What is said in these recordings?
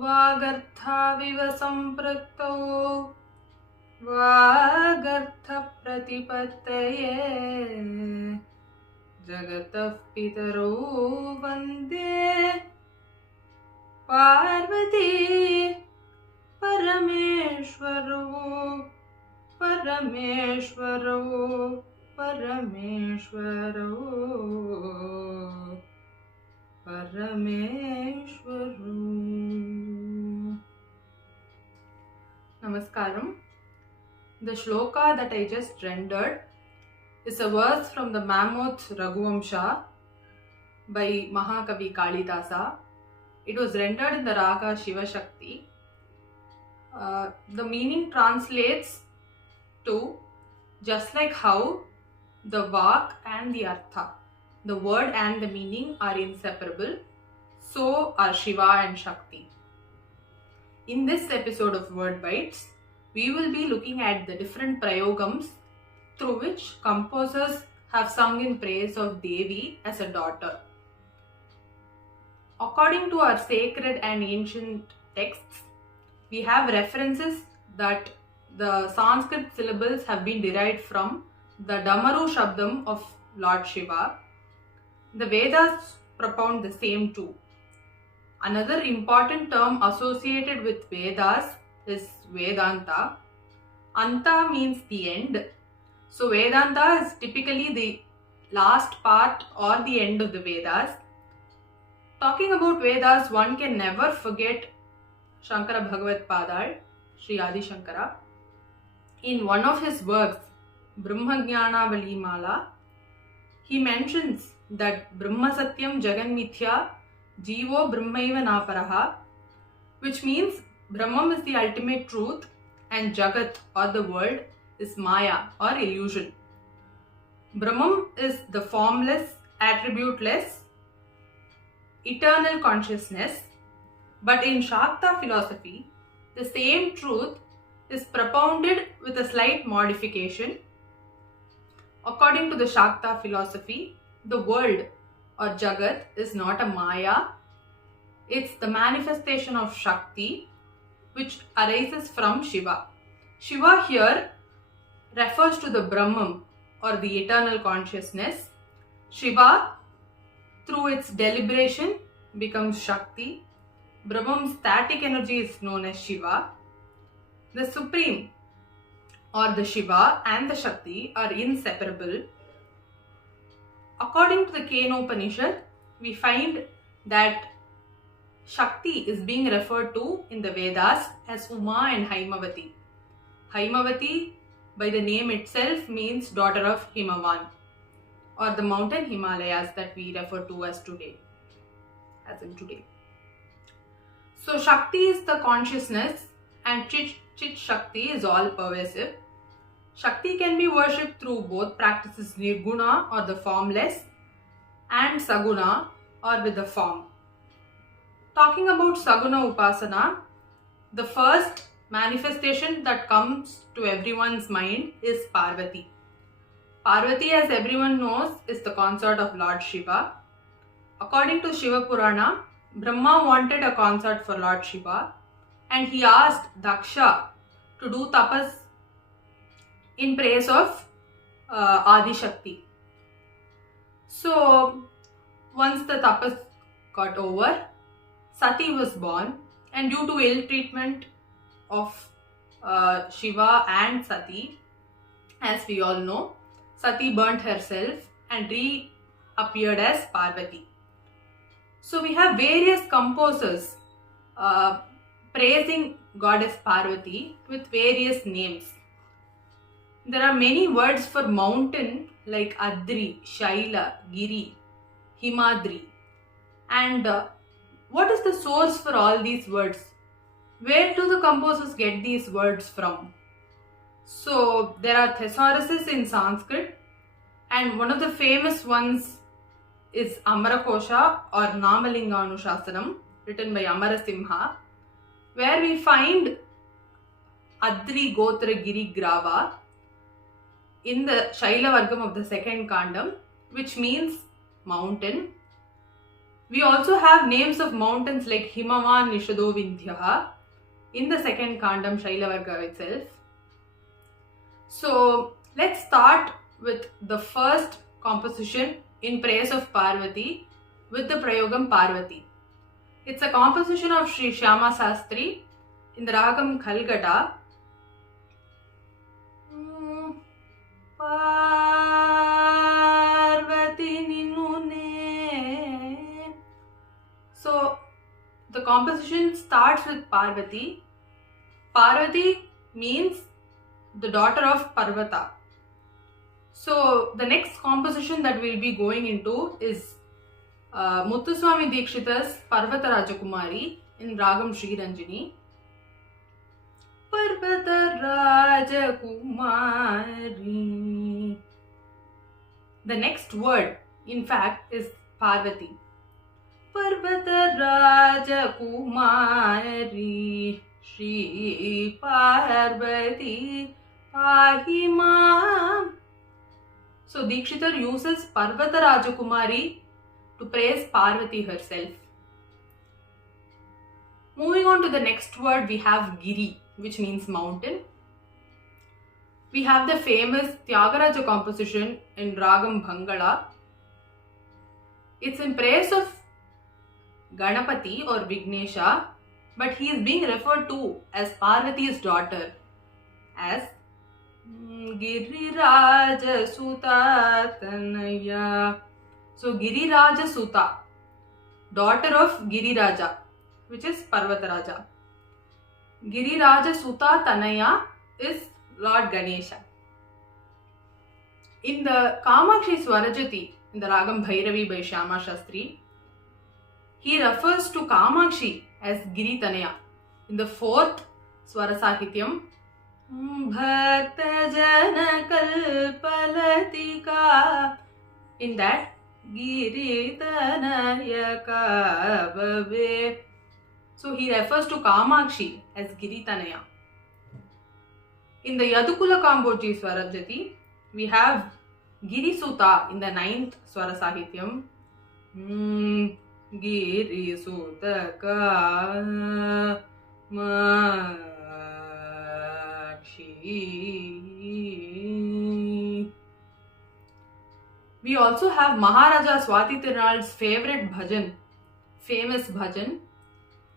वागर्थाविव सम्पृक्तौ वागर्थप्रतिपत्तये जगतः पितरौ वन्दे Parvati परमेश्वरौ परमेश्वरौ परमेश्वरौ परमेश्वरौ. Namaskaram. The shloka that I just rendered is a verse from the Mammoth Raghuvamsha by Mahakavi Kalidasa. It was rendered in the raga Shiva Shakti. The meaning translates to just like how the vak and the artha, the word and the meaning are inseparable, so are Shiva and Shakti. In this episode of Word Bytes, we will be looking at the different prayogams through which composers have sung in praise of Devi as a daughter. According to our sacred and ancient texts, we have references that the Sanskrit syllables have been derived from the Damaru Shabdam of Lord Shiva. The Vedas propound the same too. Another important term associated with Vedas is Vedanta. Anta means the end. So Vedanta is typically the last part or the end of the Vedas. Talking about Vedas, one can never forget Shankara Bhagavad Padal, Sri Adi Shankara. In one of his works, Brahmajnana Valimala, he mentions that Brahma Satyam Jagan Mithya Jivo Brahmaiva Naparaha, which means Brahman is the ultimate truth and Jagat or the world is Maya or illusion. Brahman is the formless, attributeless, eternal consciousness, but in Shakta philosophy, the same truth is propounded with a slight modification. According to the Shakta philosophy, the world or Jagat is not a Maya. It's the manifestation of Shakti which arises from Shiva. Shiva here refers to the Brahman or the eternal consciousness. Shiva, through its deliberation, becomes Shakti. Brahman's static energy is known as Shiva. The Supreme or the Shiva and the Shakti are inseparable. According to the Kenopanishad, we find that Shakti is being referred to in the Vedas as Uma and Haimavati. Haimavati, by the name itself, means daughter of Himavan, or the mountain Himalayas that we refer to as today, as in today. So Shakti is the consciousness and Chit Shakti is all pervasive. Shakti can be worshipped through both practices Nirguna or the formless and Saguna or with the form. Talking about Saguna Upasana, the first manifestation that comes to everyone's mind is Parvati. Parvati, as everyone knows, is the consort of Lord Shiva. According to Shiva Purana, Brahma wanted a consort for Lord Shiva and he asked Daksha to do tapas in praise of Adi Shakti. So once the tapas got over, Sati was born, and due to ill treatment of Shiva and Sati, as we all know, Sati burnt herself and reappeared as Parvati. So we have various composers praising goddess Parvati with various names. There are many words for mountain like Adri, Shaila, Giri, Himadri. And what is the source for all these words? Where do the composers get these words from? So there are thesauruses in Sanskrit, and one of the famous ones is Amarakosha or Namalinganushasana, written by Amarasimha, where we find Adri Gotra Giri Grava in the Shaila Vargam of the second Kandam, which means mountain. We also have names of mountains like Himavan, Nishado, Vindhya in the second Kandam Shailavarga itself. So let's start with the first composition in praise of Parvati with the Prayogam Parvati. It's a composition of Sri Shyama Sastri in the Ragam Khalgata. Parvati Ninune. So the composition starts with Parvati. Parvati means the daughter of Parvata. So the next composition that we'll be going into is Muthuswami Dikshita's Parvata Rajakumari in Ragam Sriranjini. Parvata Rajakumari. The next word, in fact, is Parvati. Parvata Rajakumari Shri Parvati Pahima. So Dikshita uses Parvata Rajakumari to praise Parvati herself. Moving on to the next word, we have Giri, which means mountain. We have the famous Tyagaraja composition in Ragam Bhangala. It's in praise of Ganapati or Vignesha, but he is being referred to as Parvati's daughter as Giriraja Suta Tanaya. So Giriraja Suta, daughter of Giriraja, which is Parvataraja. Giriraja Suta Tanaya is Lord Ganesha. In the Kamakshi Swarajati, in the Ragam Bhairavi by Shyama Shastri, he refers to Kamakshi as Giri Tanaya. In the fourth Swara Sahityam, Bhakta Jana Kalpalatika, in that Giri Tanaya Kavave. So he refers to Kamakshi as Giri Tanaya. In the Yadukula Kamboji Swarajati, we have Giri Suta in the ninth Swara Sahityam. Giri Suta Kamakshi. We also have Maharaja Swati Tirunal's favorite bhajan, famous bhajan,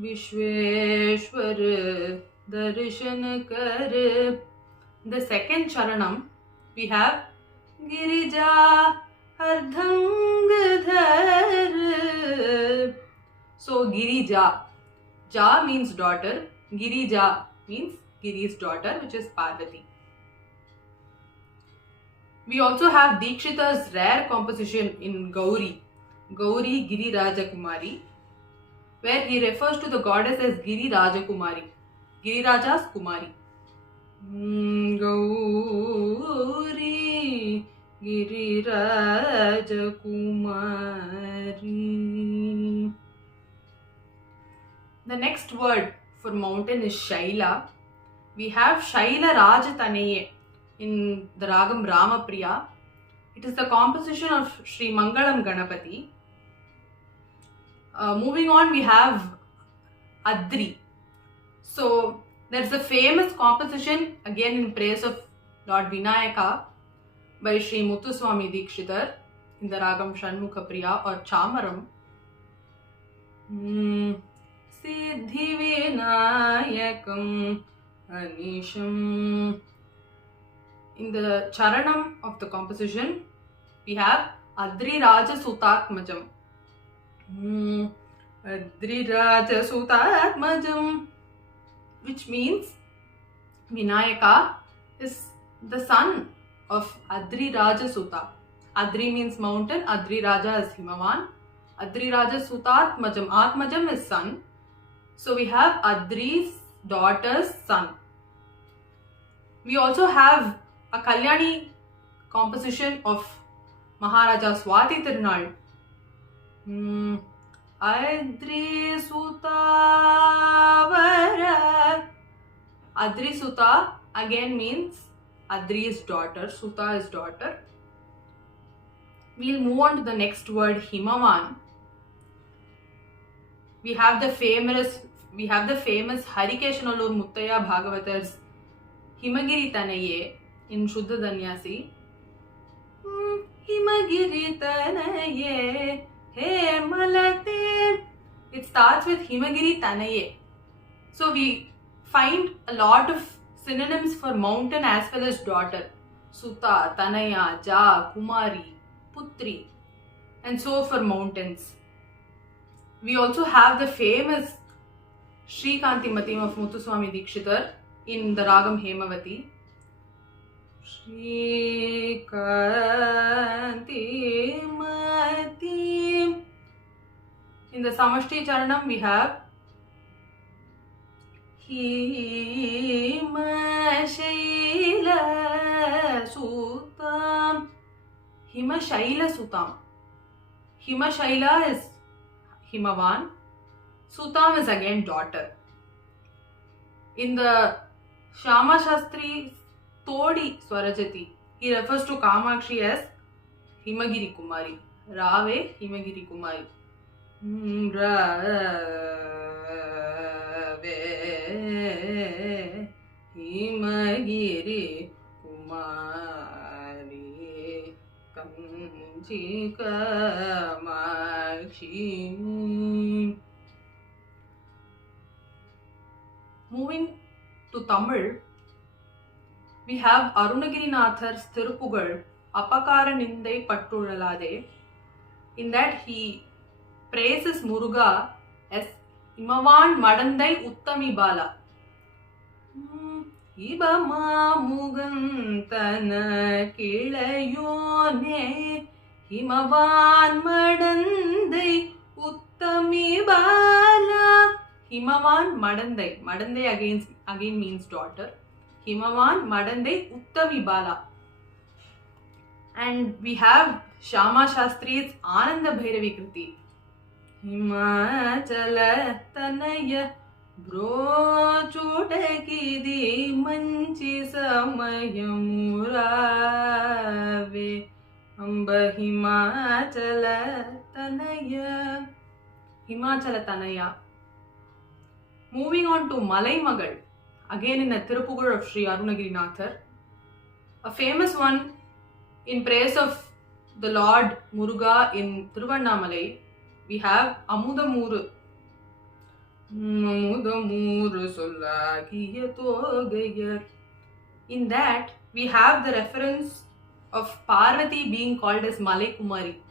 Vishweshwar Darshan Kar. The second charanam, we have Girija Ardhang Dhar. So Girija, Ja means daughter, Girija means Giri's daughter, which is Parvati. We also have Dikshita's rare composition in Gauri, Gauri Giri Rajakumari, where he refers to the goddess as Giri Rajakumari, Giri Raja's Kumari. Gauri Giri Rajakumari. The next word for mountain is Shaila. We have Shaila Rajatanaye in the Ragam Ramapriya. It is the composition of Sri Mangalam Ganapati. Moving on, we have Adri. So there's a famous composition again in praise of Lord Vinayaka by Sri Muthuswami Dikshita in the Ragam Shanmukha Priya or Chamaram. Siddhi Vinayakam Anisham. In the Charanam of the composition, we have Adri Raja Sutatmajam. Adri Raja Sutatmajam, which means Vinayaka is the son of Adri Raja Suta. Adri means mountain, Adri Raja is Himavan. Adri Raja Sutatmajam, Atmajam is son. So we have Adri's daughter's son. We also have a Kalyani composition of Maharaja Swati Tirunal. Adri Sutavara. Adri Suta again means Adri's daughter. Suta is daughter. We'll move on to the next word, Himavan. We have the famous Harikeshanallur Muttaya Bhagavatar's Himagiri Tanaye in Shuddha Danyasi. Himagiri Tanaye He Malate. It starts with Himagiri Tanaye. So we find a lot of synonyms for mountain as well as daughter. Suta, Tanaya, Ja, Kumari, Putri, and so for mountains. We also have the famous Shri Kanti Matim of Muthuswami Dikshitar in the Ragam Hemavati. Shri Kanti Matim. In the Samashti Charanam we have Himashaila Sutam. Himashaila Sutam. Himashaila is Himavan. Sutam is again daughter. In the Shama Shastri Todi Swarajati, he refers to Kamakshi as Himagiri Kumari. Rave Himagiri Kumari. Rave Himagiri Kumari Kanchi Kamakshi. Moving to Tamil, we have Arunagirinathar's Thirupugal Apakara Nindai Patturalade. In that he praises Muruga as Imavan Madandai Uttami Bala. Ibama Mugantana Kilayone Himavan Madandai Uttami Bala. Himavan Madandai. Madandai again means daughter. Himavan Madandai Uttami Bala. And we have Shama Shastri's Ananda Bhairavi Kriti. Himachala Tanaya Bro Chutakidi Manchi Samayamurave Amba Himachala Tanaya. Himachala Tanaya. Moving on to Malai Magal, again in a Thirupugal of Sri Arunagirinathar, a famous one in praise of the Lord Muruga in Thiruvannamalai. We have Amudamuru. In that, we have the reference of Parvati being called as Malai Kumari.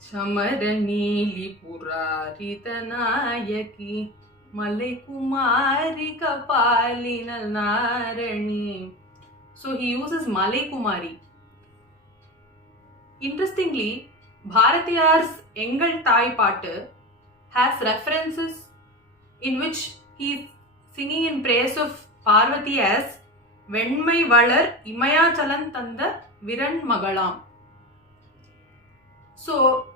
Chamaranili Puraritanayaki Malai Kumari Kapalinal Narani. So he uses Malai Kumari. Interestingly, Bharatiyar's Engal Thai Patu has references in which he is singing in praise of Parvati as Venmai Valar Imayachalan Tanda Viran Magalam. So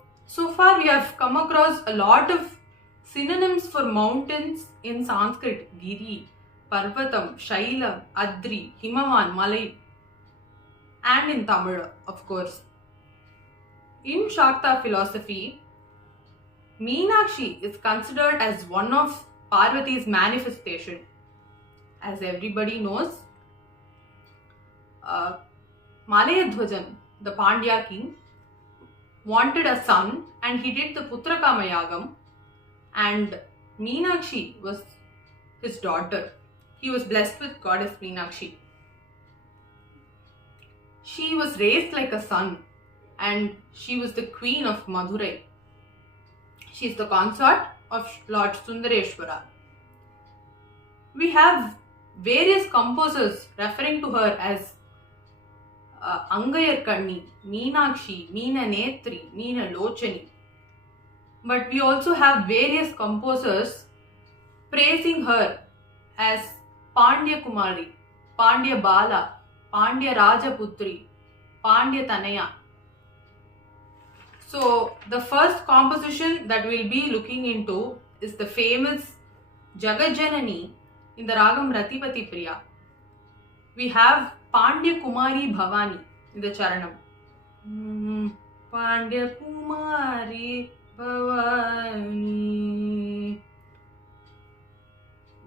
far we have come across a lot of synonyms for mountains in Sanskrit. Giri, Parvatam, Shailam, Adri, Himavan, Malai, and in Tamil, of course. In Shakta philosophy, Meenakshi is considered as one of Parvati's manifestation. As everybody knows, Malayadhwajan, the Pandya king, wanted a son and he did the Putrakama Yagam, and Meenakshi was his daughter. He was blessed with goddess Meenakshi. She was raised like a son and she was the queen of Madurai. She is the consort of Lord Sundareshwara. We have various composers referring to her as Angayar Kanni, Meenakshi, Meena Netri, Meena Lochani. But we also have various composers praising her as Pandya Kumari, Pandya Bala, Pandya Rajaputri, Pandya Tanaya. So the first composition that we'll be looking into is the famous Jagajanani in the Ragam Ratipati Priya. We have Pandya Kumari Bhavani in the Charanam. Pandya Kumari Bhavani.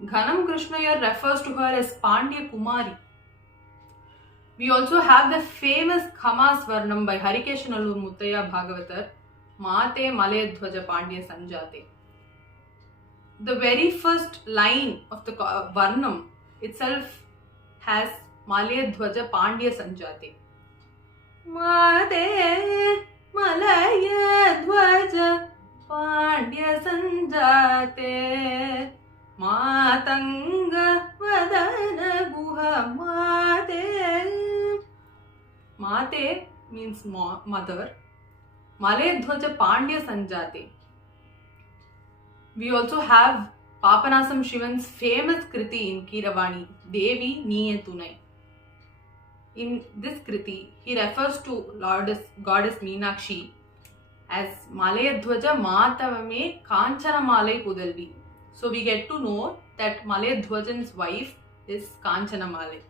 Ghanam Krishna here refers to her as Pandya Kumari. We also have the famous Khamas Varnam by Harikeshanallur Muttaya Bhagavatar, Mate Male Dhwaja Pandya Sanjate. The very first line of the Varnam itself has Male Dhwaja Pandya Sanjate. Mate Malaya Dhwaja Pandya Sanjate Matanga Vadana Guha Mate. Mate means mother. Male Dhwaja Pandya Sanjate. We also have Papanasam Shivan's famous Kriti in Keeravani, Devi Niye Tunai. In this Kriti, he refers to goddess Meenakshi as Male Dhwaja Matavame Kanchana Malai Pudalvi. So we get to know that Male Dhwajan's wife is Kanchana Malai.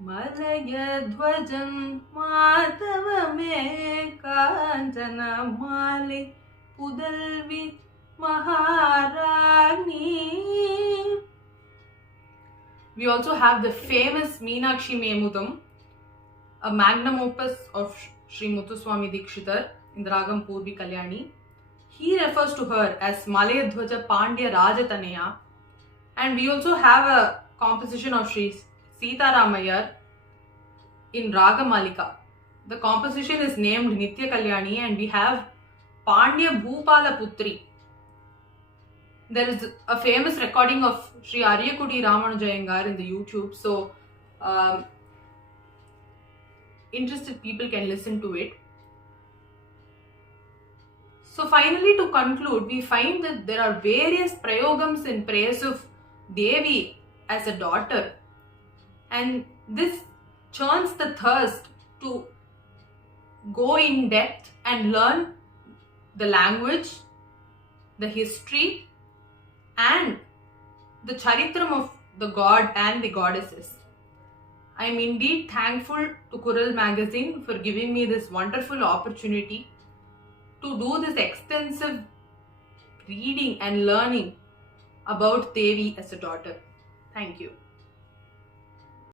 Malaya Dhwajan Matavame Kanchana Malai Pudalvi Maharani. We also have the famous Meenakshi Memudam, a magnum opus of Sri Muthuswami Dikshitar in the Ragam Purvi Kalyani. He refers to her as Male Dhwaja Pandya Rajataneya. And we also have a composition of Sri Sita Ramayar in Raga Malika. The composition is named Nitya Kalyani, and we have Pandya Bhupala Putri. There is a famous recording of Sri Aryakudi Ramanujayangar in the YouTube, so interested people can listen to it. So finally, to conclude, we find that there are various prayogams in praise of Devi as a daughter, and this churns the thirst to go in depth and learn the language, the history, and the charitram of the god and the goddesses. I am indeed thankful to Kural magazine for giving me this wonderful opportunity to do this extensive reading and learning about Devi as a daughter. Thank you.